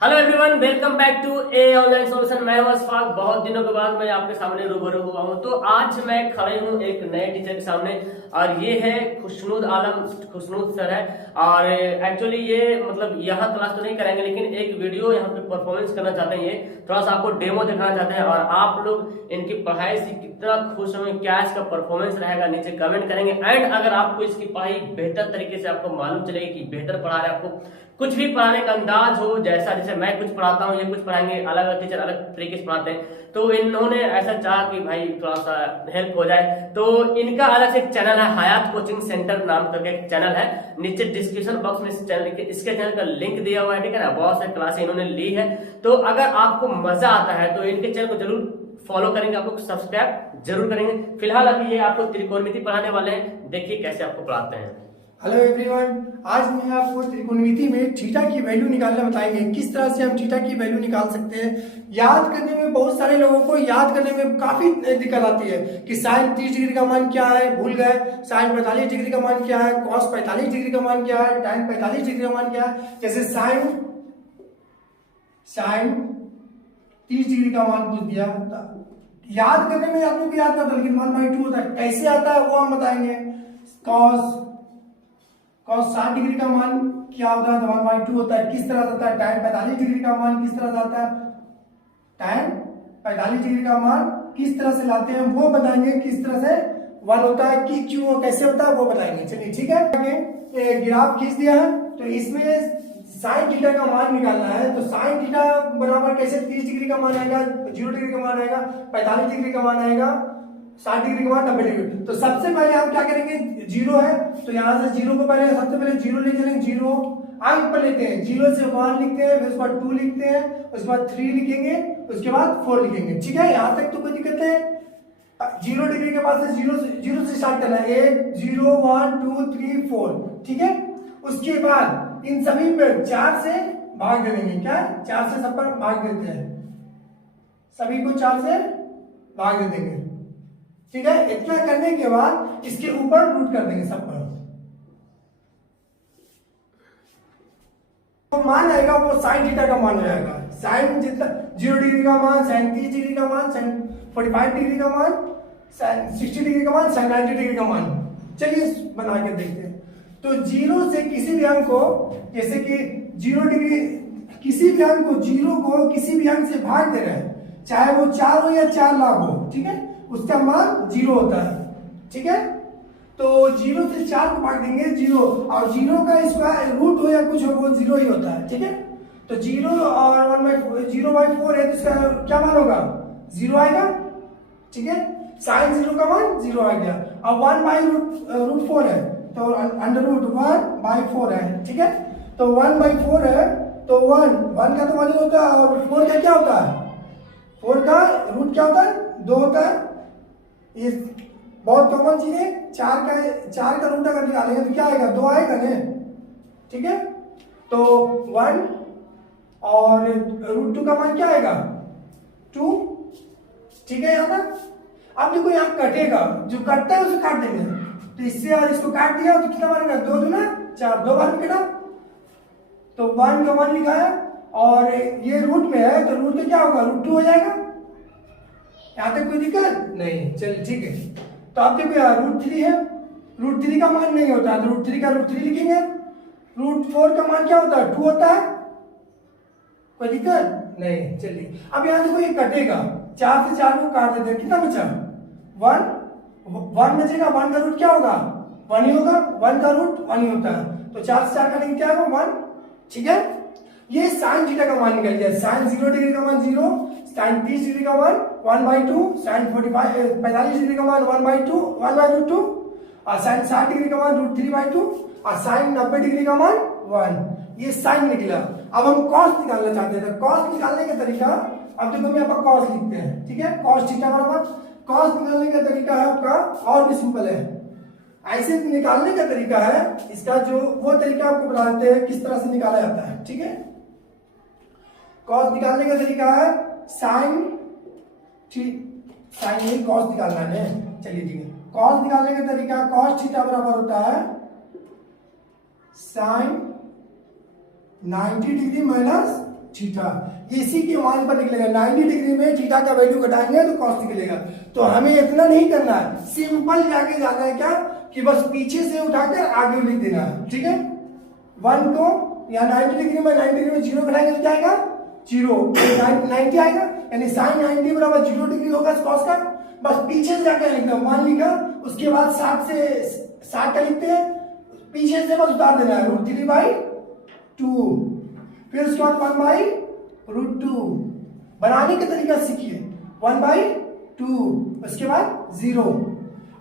Hello everyone, welcome back to a online solution. मैं हूं अशफाक। बहुत दिनों के बाद मैं आपके सामने रूबरू हुआ हूं। तो आज मैं खड़े हूं एक नए टीचर के सामने और ये है खुशनूद आलम। खुशनूद सर है और एक्चुअली ये मतलब यहाँ क्लास तो नहीं करेंगे, लेकिन एक वीडियो यहाँ पे परफॉर्मेंस करना चाहते हैं। ये थोड़ा सा आपको डेमो दिखाना चाहते हैं और आप लोग इनकी पढ़ाई से कितना खुश होंगे, क्या इसका परफॉर्मेंस रहेगा, नीचे कमेंट करेंगे। एंड अगर आपको इसकी पढ़ाई बेहतर तरीके से आपको मालूम चलेगी कि बेहतर पढ़ा रहे, आपको कुछ भी पढ़ाने का अंदाज हो, जैसा जैसे मैं कुछ पढ़ाता हूँ, ये कुछ पढ़ाएंगे, अलग अलग टीचर अलग तरीके से पढ़ाते हैं, तो इन्होंने ऐसा चाहा कि भाई थोड़ा सा हेल्प हो जाए। तो इनका अलग से एक चैनल है, हयात कोचिंग सेंटर नाम करके एक चैनल है। नीचे डिस्क्रिप्शन बॉक्स में इसके चैनल का लिंक दिया हुआ है, ठीक है ना। बहुत सारी क्लासें इन्होंने ली है। तो अगर आपको मजा आता है तो इनके चैनल को जरूर फॉलो करेंगे, आप लोग सब्सक्राइब जरूर करेंगे। फिलहाल अभी ये आपको त्रिकोणमिति पढ़ाने वाले हैं, देखिए कैसे आपको पढ़ाते हैं। हेलो एवरीवन, आज मैं आपको त्रिकोणमिति में थीटा की वैल्यू निकालना बताएंगे। किस तरह से हम थीटा की वैल्यू निकाल सकते हैं। याद करने में बहुत सारे लोगों को याद करने में काफी दिक्कत आती है कि साइन 30 डिग्री का मान क्या है, भूल गए। साइन 45 डिग्री का मान क्या है, कॉस 45 डिग्री का मान क्या है, tan 45 डिग्री का मान क्या है। जैसे साइन 30 डिग्री का मान पूछ दिया, याद करने में आदमी को याद करता है, लेकिन 1/2 होता है। कैसे आता है वो हम बताएंगे। कॉस 60 डिग्री का मान क्या होता है, तो 1/2 होता है। किस तरह आता है। tan 45 डिग्री का मान किस तरह आता है, tan 45 डिग्री का मान किस तरह से लाते हैं वो बताएंगे। किस तरह से 1 होता है, कि क्यों कैसे होता है वो बताएंगे। चलिए ठीक है, आगे ग्राफ खींच दिया है। तो इसमें साइन थीटा का मान निकालना है। तो साइन थीटा बराबर कैसे 30 डिग्री का मान आएगा, 0 डिग्री का मान आएगा, 45 डिग्री का मान आएगा, 60 डिग्री के बाद 90 डिग्री। तो सबसे पहले हम क्या करेंगे, जीरो है तो यहां से जीरो को पहले सबसे पहले जीरो ले चलेंगे। जीरो अंक पर लेते हैं, 0 से 1 लिखते हैं, फिर उसके बाद 2 लिखते हैं, उसके बाद 3 लिखेंगे, उसके बाद 4 लिखेंगे। ठीक है, यहां तक तो कोई दिक्कत है। 0 डिग्री के पास से जीरो से स्टार्ट करना है। 1 0 1 2 3 4। ठीक है, उसके बाद इन सभी पर 4 से भाग दे देंगे। क्या 4 से सब पर भाग देते हैं, सभी को 4 से भाग दे देंगे। ठीक है, इतना करने के बाद इसके ऊपर रूट कर देंगे सब पर। तो मान आएगा वो साइन थीटा का मान हो जाएगा। साइन जितना 0 डिग्री का मान, साइन 30 डिग्री का मान, साइन 45 डिग्री का मान, साइन 60 डिग्री का मान, साइन 90 डिग्री का मान। चलिए बना के देखते हैं। तो 0 से किसी भी अंक को, जैसे कि 0 डिग्री किसी भी अंक को, 0 को किसी भी अंक से भाग दे रहे हैं, चाहे वो 4 हो या 4 लाख हो, ठीक है, उसका मान 0 होता है। ठीक है, तो 0 से 4 को भाग देंगे 0, और 0 का स्क्वायर रूट हो या कुछ हो वो 0 ही होता है। ठीक है, तो 0 और 0/4 है तो इसका क्या मान होगा, 0 आएगा। ठीक है, साइन 0 का मान 0 आ गया। अब 1/√4 है तो √1/4 है। ठीक है, तो 1/4 है तो 1 का तो 1 ही होता है, और 4 का क्या होता है, 4 का रूट क्या होता है, 2 होता है। ये बहुत कॉमन चीज है। 4 का रूट अगर निकालेंगे तो क्या आएगा, 2 आएगा ना। ठीक है, तो 1 और √2 का मान क्या आएगा, 2। ठीक है, यहाँ पर अब देखो यहाँ कटेगा, जो कटता है उसे काट देंगे। तो इससे और इसको काट दिया तो कितना बनेगा, 2 दूना 4, 2 बार में कटा। तो 1 का 1 लिखा है और ये रूट में है तो रूट में क्या होगा, √2 हो जाएगा। यहाँ तक कोई दिक्कत नहीं। चलिए ठीक है, तो आप देखो यार √3 है, √3 का मान नहीं होता है तो √3 का √3 लिखेंगे। √4 का मान क्या होता है, 2 होता है, कोई दिक्कत नहीं। चलिए अब यहाँ देखो ये कटेगा, 4 से 4 को काट देते हैं, कितना बचा, 1 बचेगा। 1 का रूट क्या होगा, 1 ही होगा, 1 का रूट 1 ही होता है। तो 4 से 4 काटेंगे क्या होगा, 1। ठीक है, ये साइन थीटा का मान निकल गया। साइन 0 डिग्री का मान 0, साइन 30 डिग्री का मान 1/2, साइन 45 डिग्री का मान 1/2, और साइन 60 डिग्री का मान √3/2, और साइन 90 डिग्री का मान 1। ये साइन निकला। अब हम कॉस निकालना चाहते हैं, तो कॉस निकालने का तरीका, अब देखो हम यहाँ पर कॉस लिखते हैं। ठीक है, कॉस थीटा बराबर, कॉस निकालने का तरीका है आपका और भी सिंपल है। ऐसे निकालने का तरीका है इसका, जो वो तरीका आपको बता देते हैं किस तरह से निकाला जाता है। ठीक है, कॉस निकालने का तरीका है साइन नहीं, कॉस निकालना है। चलिए ठीक है, कॉस निकालने का तरीका, कॉस थीटा बराबर होता है साइन 90 डिग्री माइनस थीटा, इसी के मान पर निकलेगा। 90 डिग्री में थीटा का वैल्यू घटाएंगे तो कॉस निकलेगा। तो हमें इतना नहीं करना है, सिंपल जाके जाना है क्या कि बस पीछे से उठाकर आगे लिख देना है, ठीक है। 1 को या 90 डिग्री में 90 डिग्री में 0 घटाएंगे तो क्या आएगा 0, 90 आएगा, यानी साइन 90 बराबर 0 डिग्री होगा कॉस का। बस पीछे से जाके लिखना, 1 लिखा, उसके बाद 60 का लिखते हैं, पीछे से बस उतार देना है √3/2, फिर उसके बाद 1/√2। बनाने का तरीका सीखिए, 1/2, उसके बाद 0।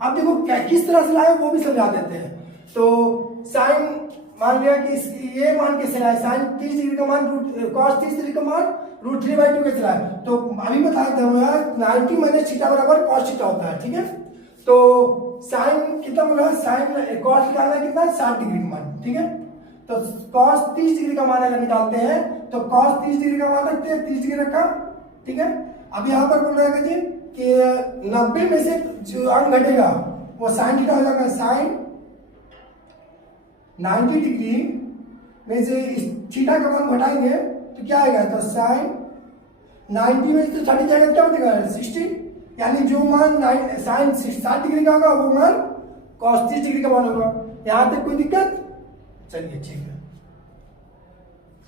अब देखो किस तरह से लाए वो भी समझा देते हैं। तो साइन मान लिया कि ये मान कैसे लाए, साइन 30 डिग्री का मान कॉस 30 डिग्री का मान √3/2 कैसे लाए। तो अभी बताया था 90 माइनस थीटा बराबर कॉस थीटा होता है, ठीक है। तो साइन कितना बोला, साइन कॉस निकालना है कितना 60 डिग्री का मान, ठीक है। तो कॉस 30 डिग्री का मान अगर निकालते हैं तो कॉस 30 डिग्री का मान रखते हैं, 30 डिग्री रखा, ठीक है। अब यहाँ पर बोल रहा है जी कि 90 में से जो अंक घटेगा वो साइन थीटा हो जाएगा। साइन 90 डिग्री में से थीटा का मान घटाएंगे तो क्या आएगा, तो साइन 90 में से 30 जाएगा क्या बचेगा 60, यानी जो मान साइन 60 डिग्री का होगा वो मान कॉस 30 डिग्री का मान होगा। यहां तक कोई दिक्कत, चलिए ठीक है,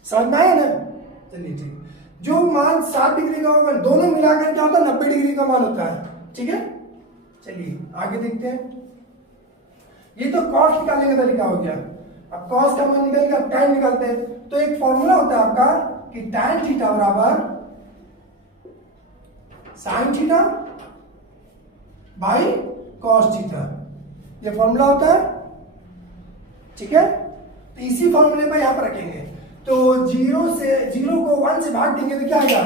समझ में आया ना, चलिए ठीक। जो मान 60 डिग्री का होगा दोनों मिलाकर क्या होता है 90 डिग्री का मान होता है, ठीक है। चलिए आगे देखते हैं। ये तो कॉस निकालने का तरीका हो गया। अब कॉस का मान निकल गया, अब टैन निकालते हैं। तो एक फॉर्मूला होता है आपका कि टैन थीटा बराबर sine theta by cos theta, ये फॉर्मूला होता है, ठीक है। तो इसी फॉर्मूले पर यहां पर रखेंगे। तो 0 को 1 से भाग देंगे तो क्या आएगा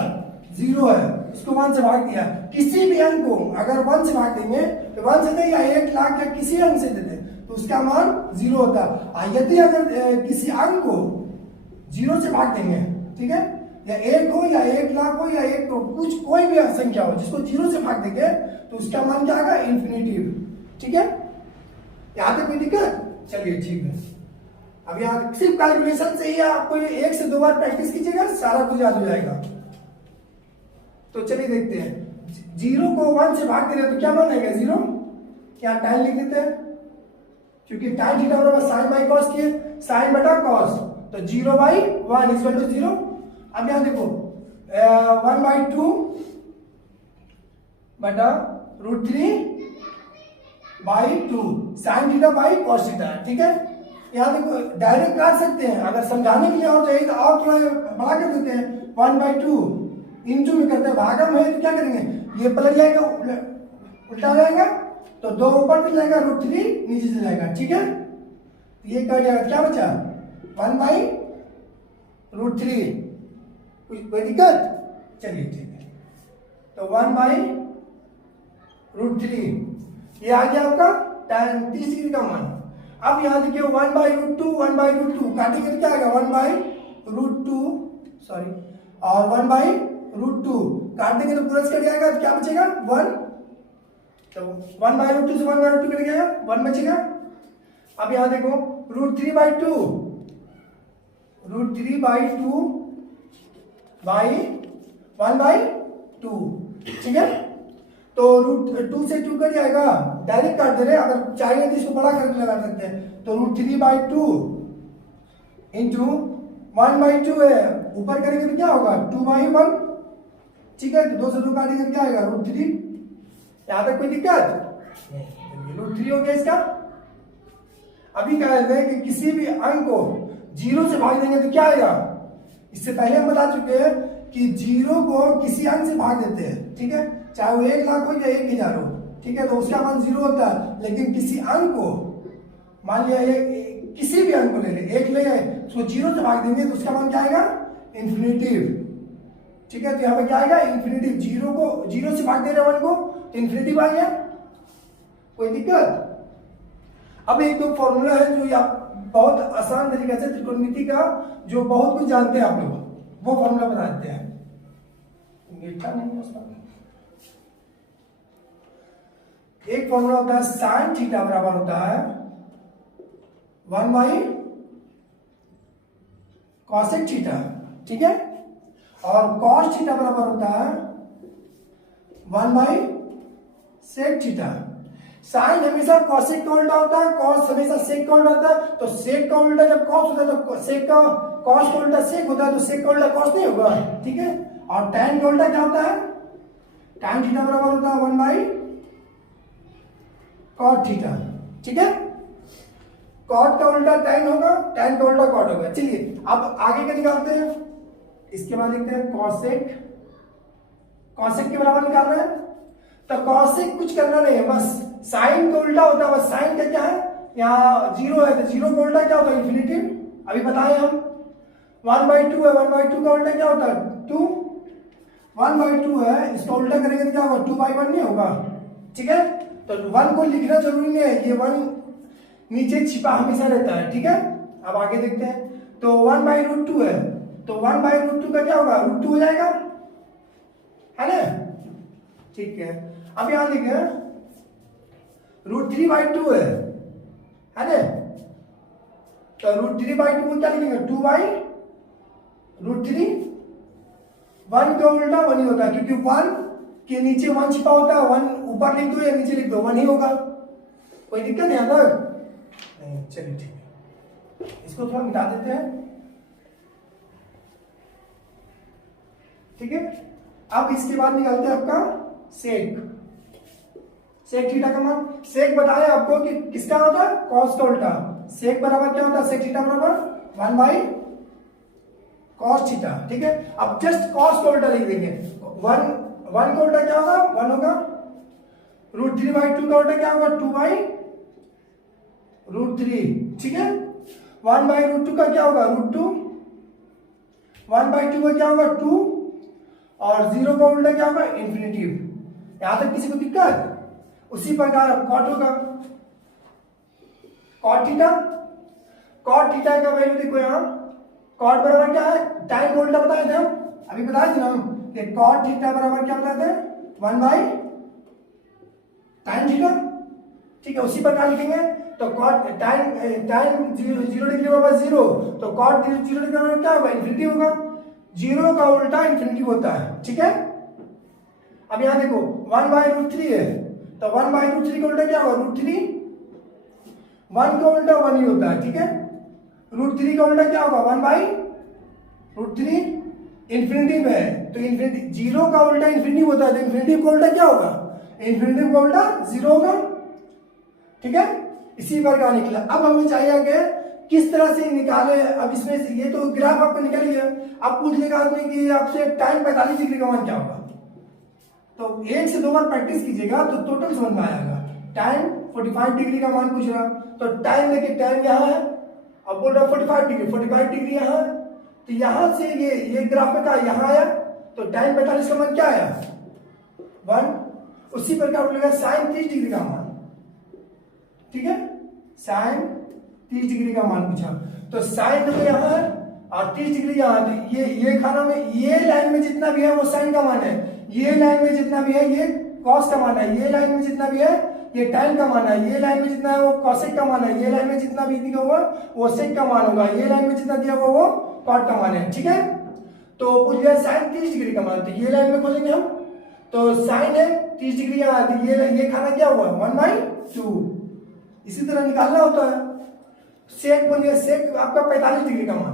0 है, उसको 1 से भाग दिया। किसी भी अंक को अगर 1 से भाग देंगे तो 1 से दे या 1 लाख या किसी अंक से देते तो उसका मान 0 होता है। यदि अगर किसी अंक को 0 से भाग देंगे, ठीक है, या 1 हो या 1 लाख हो या 1 कुछ कोई भी संख्या हो जिसको 0 से भाग देंगे तो उसका मान क्या आएगा इन्फिनिटिव, ठीक है। यहां तक कोई दिक्कत, चलिए ठीक है। अब यहाँ सिर्फ कैलकुलेशन से ही आपको 1 से 2 बार प्रैक्टिस कीजिएगा, सारा कुछ याद हो जाएगा। तो चलिए देखते हैं, 0 को 1 से भाग दे रहे तो क्या मान आएगा 0, क्या टाइम लिख देते हैं, क्योंकि टाइम थीटा बराबर साइन बाई कॉस किए, साइन बटा कॉस, तो 0/1 इक्वल टू 0। अब यहाँ देखो 1/2 बटा √3/2 sine theta by cos theta, ठीक है। यहाँ देखो डायरेक्ट काट सकते हैं, अगर समझाने के लिए और चाहिए तो और थोड़ा बड़ा कर देते हैं, 1/2 इंटू में करते हैं, भागा में तो क्या करेंगे ये पलट जाएगा, उल्टा जाएगा, तो 2 ऊपर भी जाएगा, √3 नीचे से जाएगा, ठीक है। ये कट जाएगा, क्या बचा 1/√3, कोई दिक्कत, चलिए ठीक है। तो 1/√3 ये आ गया आपका tan 30 डिग्री का मान। अब यहां देखिए 1/√2 काटेंगे तो क्या आएगा 1/√2 सॉरी, और 1/√2 काट देंगे तो पूरा कट जाएगा, तो क्या बचेगा 1, तो 1/√2 से 1/√2 कट गया, 1 बचेगा। अब यहां देखो √3/2 बाई 1/2, ठीक है। तो √2 से 2 कट जाएगा, डायरेक्ट काट दे रहे, अगर चाहिए तो इसको बड़ा करके लगा सकते हैं। तो √3/2 इंटू 1/2 है, ऊपर करेंगे तो क्या होगा 2/1, ठीक है। तो 2 से 2 काटेंगे तो क्या आएगा √3। यहां तक कोई दिक्कत, √3 हो गया इसका। अभी क्या कहते हैं कि किसी भी अंक को 0 से भाग देंगे तो क्या आएगा, इससे पहले हम बता चुके हैं कि 0 को किसी अंक से भाग देते हैं, ठीक है, चाहे वो 1 लाख हो या 1000 हो, ठीक है, तो उसका मान 0 होता है। लेकिन किसी अंक को मान लिया किसी भी अंक को ले ले, 1 ले गए, उसको 0 से भाग देंगे तो उसका मान क्या आएगा इन्फिनिटिव, ठीक है। तो यहाँ पे क्या आएगा इन्फिनिटिव, 0 से भाग दे रहे 1 को तो इन्फिनिटिव आ गया, कोई दिक्कत। अब एक दो फॉर्मूला है जो आप बहुत आसान तरीके से त्रिकोणमिति का जो बहुत कुछ जानते हैं आप लोग, वो फॉर्मूला बता देते हैं। मीठा नहीं उसका एक फॉर्मूला होता है साइन थीटा बराबर होता है 1/cosec थीटा, ठीक है। और cos थीटा बराबर होता है 1 बाई sec थीटा। साइन हमेशा cosec का उल्टा होता है, cos हमेशा sec का उल्टा होता है, तो sec का उल्टा जब cos होता है तो sec का cos का उल्टा sec होता है, तो sec का उल्टा cos नहीं होगा, ठीक है। और tan का उल्टा क्या होता है, tan थीटा बराबर होता है 1 बाई cot थीटा, ठीक है। cot का उल्टा tan होगा, tan का उल्टा cot होगा। चलिए अब आगे का निकालते हैं। इसके बाद लिखते हैं cosec, cosec के बराबर निकाल रहे हैं, तो cosec कुछ करना नहीं है, बस साइन का उल्टा होता है, बस साइन का क्या है, यहाँ जीरो है तो जीरो का उल्टा क्या होता है, इन्फिनिटी। अभी बताए हम 1/2 है, 1/2 का उल्टा क्या होता है 2, 1/2 है, इसका उल्टा करेंगे तो क्या होगा 2/1 नहीं होगा, ठीक है। तो 1 को लिखना जरूरी नहीं है, ये 1 नीचे छिपा हमेशा रहता है, ठीक है। अब आगे देखते हैं, तो 1/√2 है, तो 1/√2 का क्या होगा, √2 हो जाएगा, है ना, ठीक है। अब यहां देखिए √3/2 है ना, तो √3/2 को क्या लिखेंगे 2/√3। 1 का उल्टा 1 ही होता है, क्योंकि 1 के नीचे 1 छिपा होता है, 1 ऊपर लिख दो या नीचे लिख दो 1 ही होगा, कोई दिक्कत नहीं आता नहीं। चलिए ठीक है, इसको थोड़ा मिटा देते हैं, ठीक है। अब इसके बाद निकालते हैं आपका सेक, सेक थीटा का मान। सेक बताया आपको कि किसका होता है, कॉस का उल्टा। सेक बराबर क्या होता है, सेक थीटा बराबर 1 बाई कॉस थीटा, ठीक है। अब जस्ट कॉस का उल्टा लिख देंगे, 1 का उल्टा क्या होगा 1 होगा, √3/2 का उल्टा क्या होगा 2/√3, ठीक है। 1/√2 का क्या होगा √2, 1/2 का क्या होगा 2, और 0 का उल्टा क्या होगा इन्फिनिटी। यहां तक किसी को दिक्कत। उसी प्रकार अब कॉट होगा, कॉट थीटा, कॉट थीटा का वैल्यू देखो यहां, कॉट बराबर क्या है, टाइम का उल्टा बताए थे हम, अभी बताए थे ना हम कि कॉट थीटा बराबर क्या बताए थे 1 बाई टाइम थीटा, ठीक है। उसी प्रकार लिखेंगे, तो कॉट टाइम 0 डिग्री बराबर 0, तो कॉट 0 डिग्री बराबर क्या होगा इन्फिनिटी होगा, 0 का उल्टा इन्फिनिटी होता है, ठीक है। अब यहां देखो 1/√3 है, तो 1/√3 का उल्टा क्या होगा √3, 1 का उल्टा 1 ही होता है, ठीक है। √3 का उल्टा क्या होगा 1/√3, इन्फिनिटी में है तो इन्फिनिटी, 0 का उल्टा इन्फिनिटी होता है, तो इन्फिनिटी का उल्टा क्या होगा, इन्फिनिटी का उल्टा 0 होगा, ठीक है। इसी प्रकार निकला। अब हमें चाहिए आगे किस तरह से निकाले। अब इसमें से ये तो ग्राफ आपको निकल गया, अब पूछ लेगा आदमी कि आपसे टाइम 45 डिग्री का मान क्या होगा, तो 1 से 2 बार प्रैक्टिस कीजिएगा तो टोटल समझ में आएगा। टाइम 45 डिग्री का मान पूछ रहा, तो टाइम लेके टाइम यहाँ है, अब बोल रहा 45 डिग्री, 45 डिग्री यहाँ है, तो यहां से ये ग्राफ में का यहाँ आया, तो टाइम 45 का मान क्या आया 1। उसी प्रकार बोलेगा साइन 30 डिग्री का मान, ठीक है, साइन 30 डिग्री का मान पूछा, तो साइन देखो यहाँ है और 30 डिग्री यहाँ है, ये खाना में ये लाइन में जितना भी है वो साइन का मान है, ये लाइन में जितना भी है ये कॉस का मान है, ये लाइन में जितना भी है ये टाइम का मान है, ये लाइन में जितना है वो कॉसेक का मान है, ये लाइन में जितना भी दिया हुआ वो सेक का मान होगा, ये लाइन में जितना दिया हुआ वो कॉट का मान है, ठीक है। तो पूछ लिया साइन 30 डिग्री का मान, तो ये लाइन में खोलेंगे हम, तो साइन है 30 डिग्री यहाँ, तो ये खाना क्या हुआ 1/2। इसी तरह निकालना होता है। सेक बोलिए, सेक आपका 45 डिग्री का मान,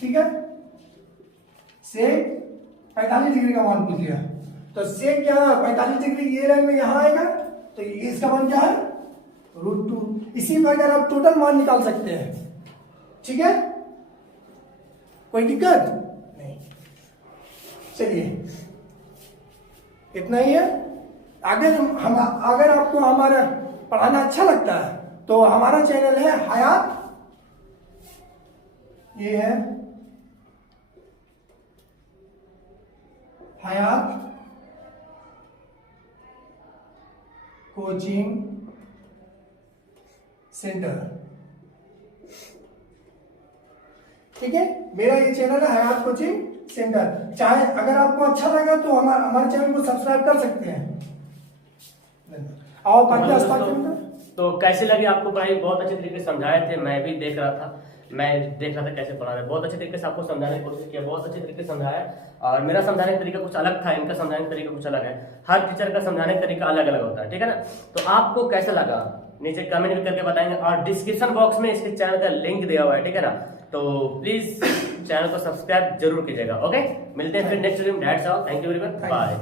ठीक है, सेक 45 डिग्री का मान पूछ लिया, तो सेक क्या है 45 डिग्री ये लाइन में यहाँ आएगा, तो इसका मान क्या है √2। इसी प्रकार आप टोटल मान निकाल सकते हैं, ठीक है, कोई दिक्कत नहीं। चलिए इतना ही है। अगर आपको हमारा पढ़ाना अच्छा लगता है तो हमारा चैनल है हयात, ये है हयात कोचिंग सेंटर, ठीक है। मेरा ये चैनल है हयात कोचिंग सेंटर। चाहे अगर आपको अच्छा लगा तो हमारे चैनल को सब्सक्राइब कर सकते हैं। आओ तो कैसे लगी आपको पढ़ाई, बहुत अच्छे तरीके से समझाए थे, मैं भी देख रहा था। मैं देख रहा था कैसे पढ़ा रहे, बहुत अच्छे तरीके से आपको समझाने की कोशिश किया, बहुत अच्छे तरीके से समझाया। और मेरा समझाने का तरीका कुछ अलग था, इनका समझाने का तरीका कुछ अलग है। हर टीचर का समझाने का तरीका अलग अलग होता है, ठीक है ना। तो आपको कैसा लगा नीचे कमेंट भी करके बताएंगे, और डिस्क्रिप्शन बॉक्स में इसके चैनल का लिंक दिया हुआ है, ठीक है ना। तो प्लीज चैनल को सब्सक्राइब जरूर कीजिएगा। ओके, मिलते हैं फिर नेक्स्ट वीडियो में। That's all, thank you very much, bye.